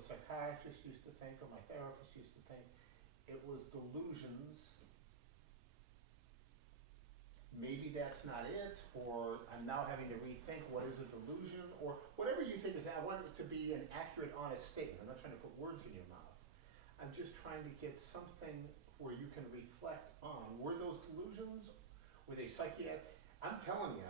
the psychiatrist used to think, or my therapist used to think, it was delusions. Maybe that's not it, or I'm now having to rethink what is a delusion, or whatever you think is. I want it to be an accurate, honest statement. I'm not trying to put words in your mouth. I'm just trying to get something where you can reflect on, were those delusions? Were they psychiatric? I'm telling you,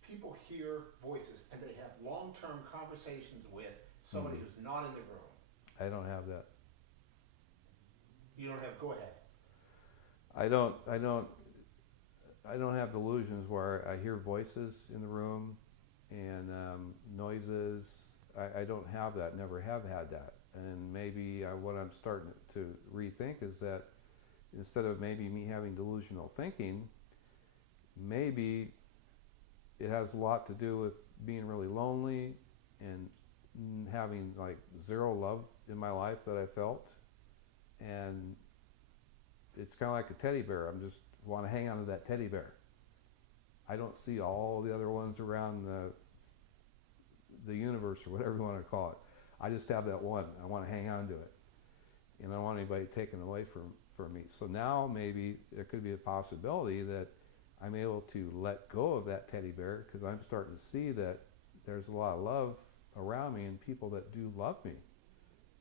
people hear voices and they have long-term conversations with somebody who's not in the room. I don't have that. You don't have, go ahead. I don't have delusions where I hear voices in the room and noises. I don't have that, never have had that. And maybe what I'm starting to rethink is that instead of maybe me having delusional thinking, maybe it has a lot to do with being really lonely and having like zero love in my life that I felt. And it's kind of like a teddy bear. I'm just want to hang on to that teddy bear. I don't see all the other ones around the universe or whatever you want to call it. I just have that one. I want to hang on to it. And I don't want anybody taken away from me. So now maybe there could be a possibility that I'm able to let go of that teddy bear because I'm starting to see that there's a lot of love around me and people that do love me.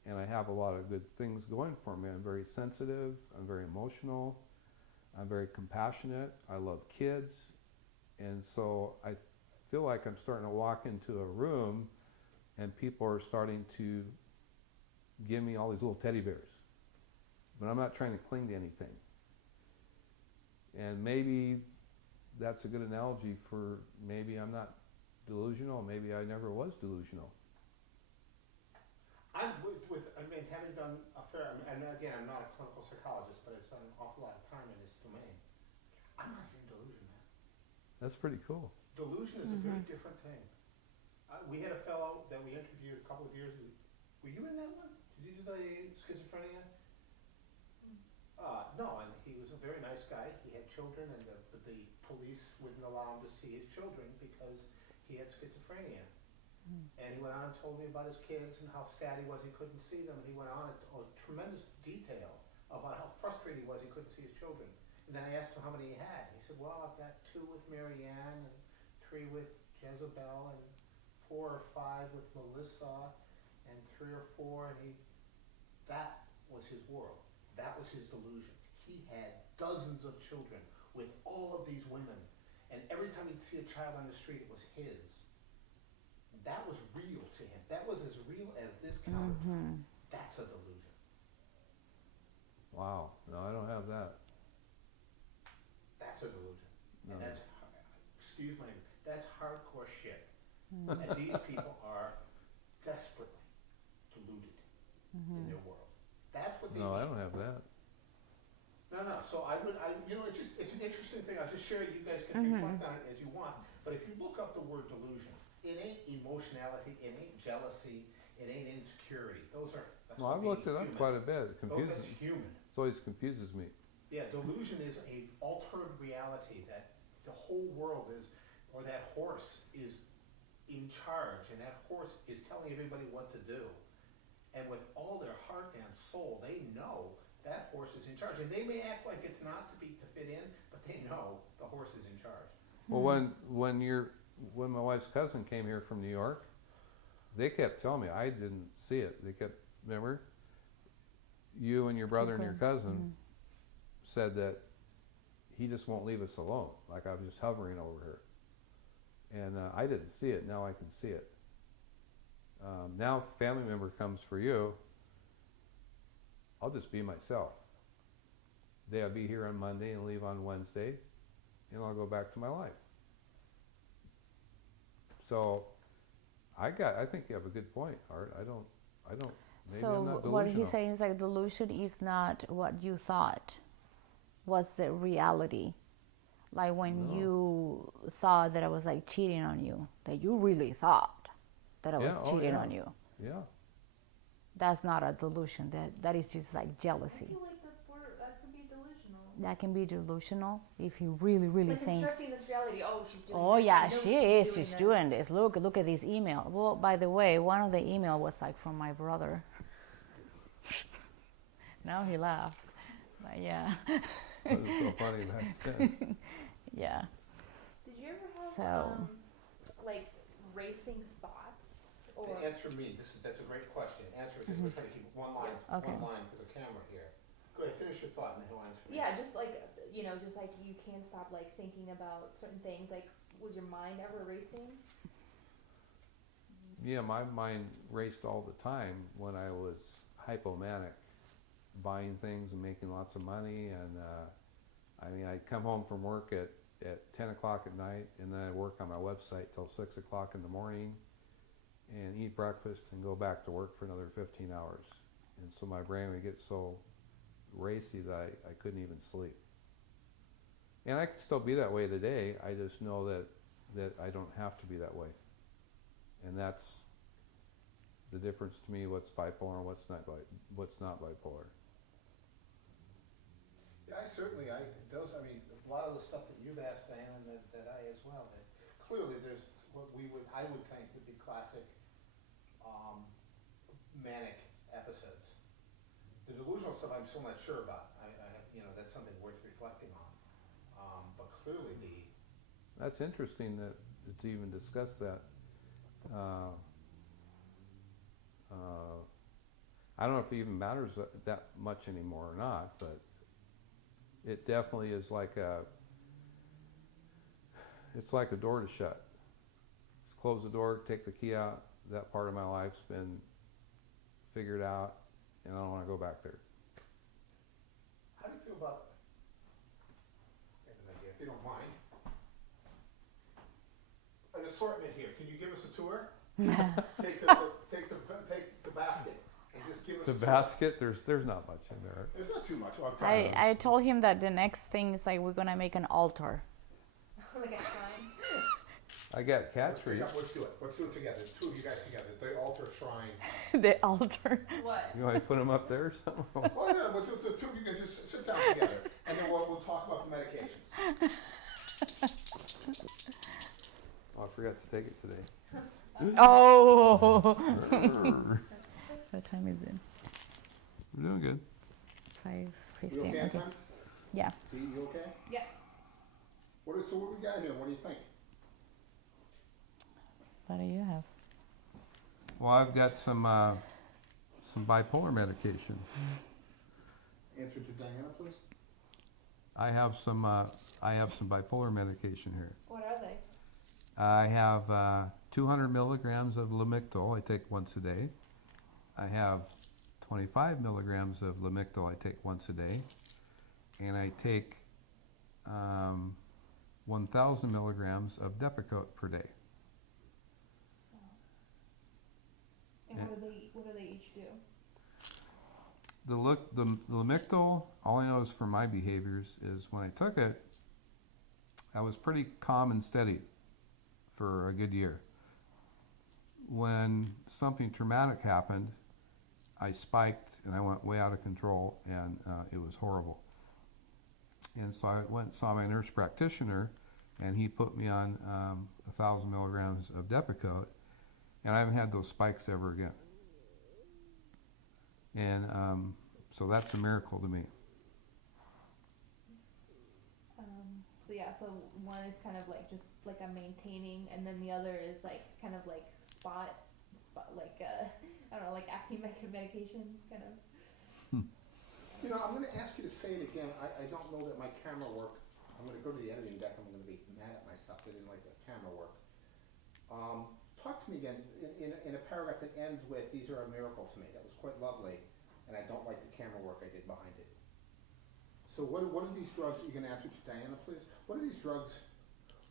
And I have a lot of good things going for me. I'm very sensitive. I'm very emotional. I'm very compassionate. I love kids. And so I feel like I'm starting to walk into a room and people are starting to give me all these little teddy bears. But I'm not trying to cling to anything. And maybe that's a good analogy for maybe I'm not delusional, maybe I never was delusional. I'm I mean, having done a fair, and again, I'm not a clinical psychologist, but I've spent an awful lot of time in this domain. I'm not hearing delusion, man. That's pretty cool. Delusion is a very different thing. We had a fellow that we interviewed a couple of years ago. Were you in that one? Did you do the schizophrenia? No, and he was a very nice guy. He had children, and the police wouldn't allow him to see his children because he had schizophrenia. And he went on and told me about his kids and how sad he was he couldn't see them. And he went on in tremendous detail about how frustrated he was he couldn't see his children. And then I asked him how many he had. He said, well, I've got 2 with Marianne, and 3 with Jezebel, and 4 or 5 with Melissa, and 3 or 4. And that was his world. That was his delusion. He had dozens of children with all of these women. And every time he'd see a child on the street, it was his. That was real to him. That was as real as this countertop. That's a delusion. Wow. No, I don't have that. That's a delusion. No. And that's, excuse my, that's hardcore shit. And these people are desperately deluded in their world. That's what they No, need. I don't have that. No. So it's an interesting thing. I'll just share it. You guys can reflect on it as you want. But if you look up the word delusion, it ain't emotionality, it ain't jealousy, it ain't insecurity. That's Well, I've looked it up quite a bit. It That's confuses. human. It always confuses me. Yeah, delusion is a altered reality that the whole world is, or that horse is in charge, and that horse is telling everybody what to do. And with all their heart and soul, they know that horse is in charge. And they may act like it's not to fit in, but they know the horse is in charge. Well, when my wife's cousin came here from New York, they kept telling me, I didn't see it. They kept, remember, you and your brother and your cousin said that he just won't leave us alone. Like I was just hovering over her. And I didn't see it. Now I can see it. Now if a family member comes for you, I'll just be myself. They'll be here on Monday and leave on Wednesday, and I'll go back to my life. So I think you have a good point, Art. I don't, maybe I'm not So what delusional. he's saying is like delusion is not what you thought was the reality. Like when you thought that I was like cheating on you, that you really thought that I was cheating on you. Yeah. That's not a delusion. That is just like jealousy. I feel like that could be delusional. That can be delusional if you really, really Like it's think. stressing this reality. Oh, she's doing Oh this. yeah, I know she is. doing She's this. doing this. Look at this email. Well, by the way, one of the email was like from my brother. Now he laughs. But yeah, That was so funny back then. yeah. Did you ever have So- like racing thoughts or? Answer me, that's a great question, answer it, we're trying to keep one line, Okay. one line for the camera here. Go ahead, finish your thought and then he'll answer me. Yeah, just like just like you can't stop like thinking about certain things. Like, was your mind ever racing? Yeah, my mind raced all the time when I was hypomanic, buying things and making lots of money. And I mean, I'd come home from work at 10 o'clock at night, and then I'd work on my website till 6 o'clock in the morning, and eat breakfast and go back to work for another 15 hours. And so my brain would get so racy that I couldn't even sleep. And I could still be that way today. I just know that I don't have to be that way. And that's the difference to me, what's bipolar and what's not bipolar. Yeah, I mean, a lot of the stuff that you've asked, Diane, and that I as well, that clearly there's what I would think would be classic, manic episodes. The delusional stuff I'm still not sure about, that's something worth reflecting on, but clearly That's interesting to even discuss that. I don't know if it even matters that much anymore or not, but it definitely is it's like a door to shut. Just close the door, take the key out, that part of my life's been figured out, and I don't want to go back there. How do you feel about, I have an idea, if you don't mind, an assortment here, can you give us a tour? Take the basket and just give us The a tour. basket, there's not much in there. There's not too much. Well, I've got I told him that the next thing is like we're gonna make an altar. Like a shrine? I got cat trees. Let's do it. Let's do it together. Two of you guys together. The altar shrine. The altar. What? You want to put them up there or something? Well, yeah, we'll do the two of you can just sit down together, and then we'll talk about the medications. Oh, I forgot to take it today. Oh. What time is it? We're doing good. 5:15. You okay, Okay. Anton? Yeah. Dee, you okay? Yeah. So what we got here? What do you think? What do you have? Well, I've got some bipolar medication. Answer to Diana, please. I have some bipolar medication here. What are they? I have 200 milligrams of Lamictal I take once a day. I have 25 milligrams of Lamictal I take once a day. And I take 1,000 milligrams of Depakote per day. And Yeah. what do they each do? The Lamictal, all I know is for my behaviors is when I took it, I was pretty calm and steady for a good year. When something traumatic happened, I spiked and I went way out of control, and it was horrible. And so I went and saw my nurse practitioner, and he put me on 1,000 milligrams of Depakote, and I haven't had those spikes ever again. And so that's a miracle to me. So yeah, so one is kind of like just like a maintaining, and then the other is like kind of like spot like I don't know, like acne medication kind of. I'm going to ask you to say it again. I don't know that my camera worked. I'm going to go to the editing deck. I'm going to be mad at myself. I didn't like the camera work. Talk to me again in a paragraph that ends with, "These are a miracle to me." That was quite lovely, and I don't like the camera work I did behind it. So what are these drugs? You can answer to Diana, please. What are these drugs?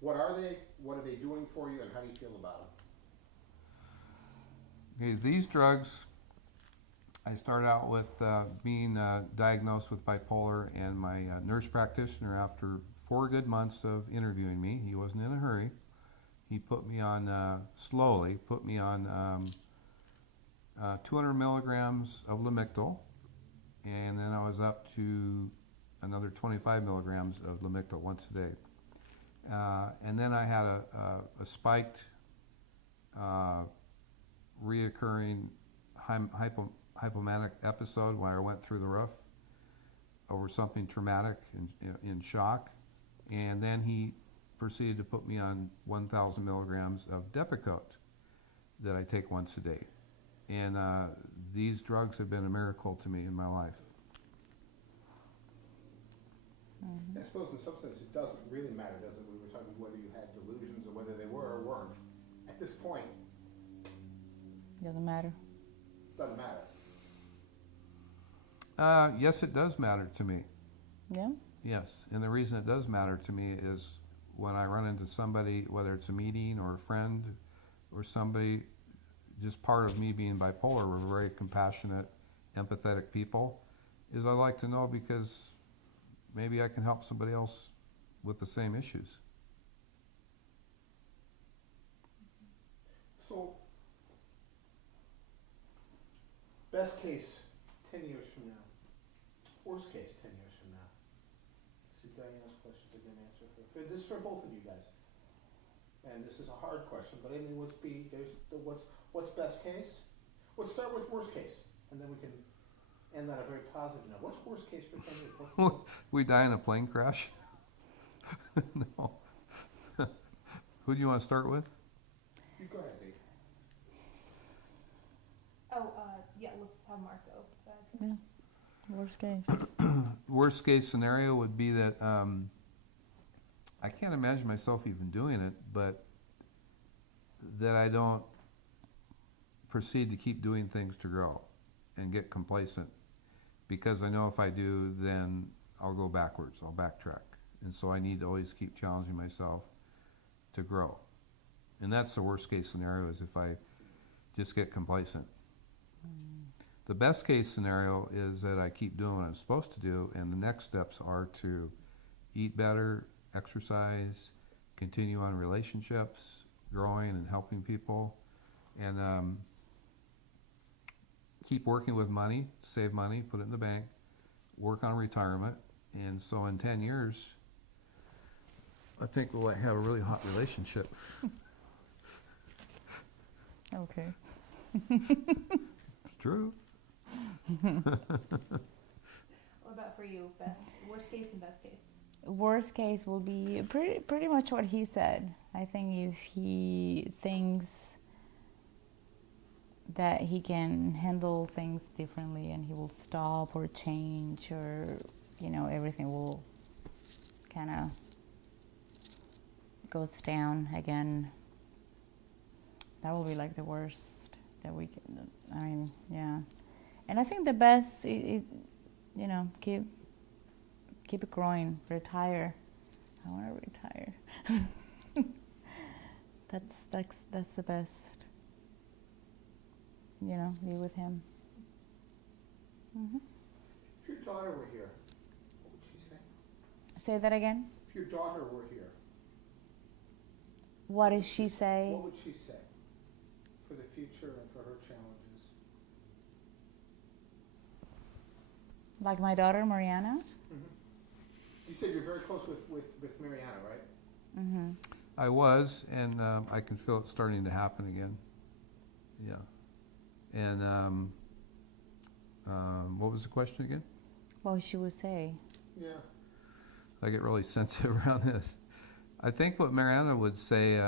What are they? What are they doing for you, and how do you feel about them? Okay, these drugs, I started out with being diagnosed with bipolar, and my nurse practitioner, after 4 good months of interviewing me, he wasn't in a hurry, he put me on, slowly, put me on 200 milligrams of Lamictal, and then I was up to another 25 milligrams of Lamictal once a day. And then I had a spiked, reoccurring hypomanic episode where I went through the roof over something traumatic in shock. And then he proceeded to put me on 1,000 milligrams of Depakote that I take once a day. And these drugs have been a miracle to me in my life. I suppose in some sense it doesn't really matter, does it? We were talking whether you had delusions or whether they were or weren't. At this point, Doesn't matter. doesn't matter. Yes, it does matter to me. Yeah. Yes, and the reason it does matter to me is when I run into somebody, whether it's a meeting or a friend or somebody, just part of me being bipolar, we're very compassionate, empathetic people, is I like to know because maybe I can help somebody else with the same issues. So, best case, 10 years from now. Worst case, 10 years from now. See, Diana's questions are going to answer her. This is for both of you guys. And this is a hard question, but I mean, what's best case? Let's start with worst case, and then we can end on a very positive note. What's worst case for 10 years? We die in a plane crash? No. Who do you want to start with? You go ahead, Dave. Oh, yeah, let's have Mark go. Yeah. Worst case. Worst case scenario would be that I can't imagine myself even doing it, but that I don't proceed to keep doing things to grow and get complacent, because I know if I do, then I'll go backwards, I'll backtrack. And so I need to always keep challenging myself to grow. And that's the worst case scenario, is if I just get complacent. The best case scenario is that I keep doing what I'm supposed to do, and the next steps are to eat better, exercise, continue on relationships, growing and helping people, and keep working with money, save money, put it in the bank, work on retirement. And so in 10 years, I think we'll have a really hot relationship. Okay. It's true. What about for you? Worst case and best case? Worst case will be pretty much what he said. I think if he thinks that he can handle things differently and he will stop or change, or everything will kind of goes down again, that will be like the worst that we can. I mean, yeah. And I think the best is keep it growing, retire. I want to retire. That's the best. Be with him. If your daughter were here, what would she say? Say that again. If your daughter were here, What does she say? what would she say for the future and for her challenges? Like my daughter Mariana. You said you're very close with Mariana, right? Mm-hmm. I was, and I can feel it starting to happen again. Yeah. And what was the question again? What she would say. Yeah. I get really sensitive around this. I think what Mariana would say